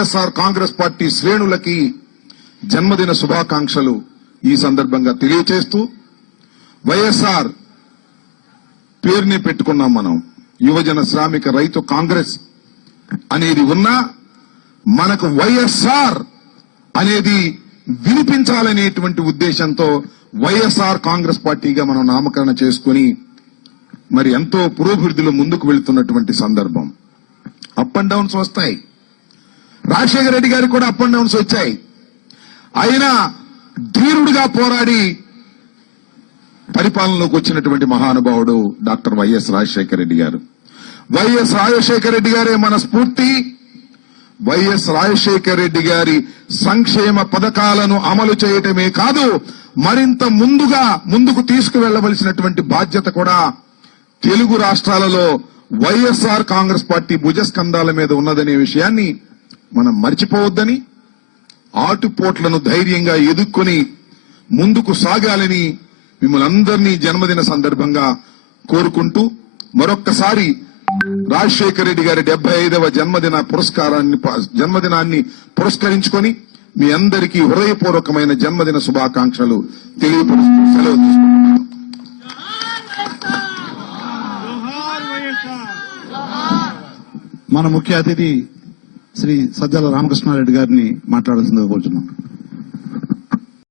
YSR Congress party శ్రేణులకి జన్మదిన శుభాకాంక్షలు ఈ సందర్భంగా తెలియచేస్తూ, వైఎస్ఆర్ పేరుని పెట్టుకున్నాం మనం. యువజన శ్రామిక రైతు కాంగ్రెస్ అనేది ఉన్నా మనకు వైఎస్ఆర్ అనేది వినిపించాలనేటువంటి ఉద్దేశంతో వైఎస్ఆర్ కాంగ్రెస్ పార్టీగా మనం నామకరణ చేసుకుని మరి ఎంతో పురోభివృద్ధిలో ముందుకు వెళుతున్నటువంటి సందర్భం. అప్ అండ్ డౌన్స్ వస్తాయి. రాజశేఖర రెడ్డి గారికి కూడా అప్ అండ్ డౌన్స్ వచ్చాయి. అయినా ధీరుడిగా పోరాడి పరిపాలనలోకి వచ్చినటువంటి మహానుభావుడు డాక్టర్ వైఎస్ రాజశేఖర రెడ్డి గారు. వైఎస్ రాజశేఖర రెడ్డి గారే మన స్ఫూర్తి. వైఎస్ రాజశేఖర రెడ్డి గారి సంక్షేమ పథకాలను అమలు చేయటమే కాదు, మరింత ముందుకు తీసుకువెళ్లవలసినటువంటి బాధ్యత కూడా తెలుగు రాష్ట్రాలలో వైఎస్ఆర్ కాంగ్రెస్ పార్టీ భుజస్కంధాల మీద ఉన్నదనే విషయాన్ని మనం మర్చిపోవద్దని, ఆటుపోట్లను ధైర్యంగా ఎదుర్కొని ముందుకు సాగాలని మిమ్మల్ని అందరినీ జన్మదిన సందర్భంగా కోరుకుంటూ, మరొక్కసారి రాజశేఖర రెడ్డి గారి 75వ జన్మదినాన్ని పురస్కరించుకొని మీ అందరికీ హృదయపూర్వకమైన జన్మదిన శుభాకాంక్షలు తెలియపరుస్తూ సెలవు తీసుకుంటున్నాను. మన ముఖ్య అతిథి శ్రీ సజ్జల రామకృష్ణారెడ్డి గారిని మాట్లాడాల్సిందిగా కోరుచున్నాం.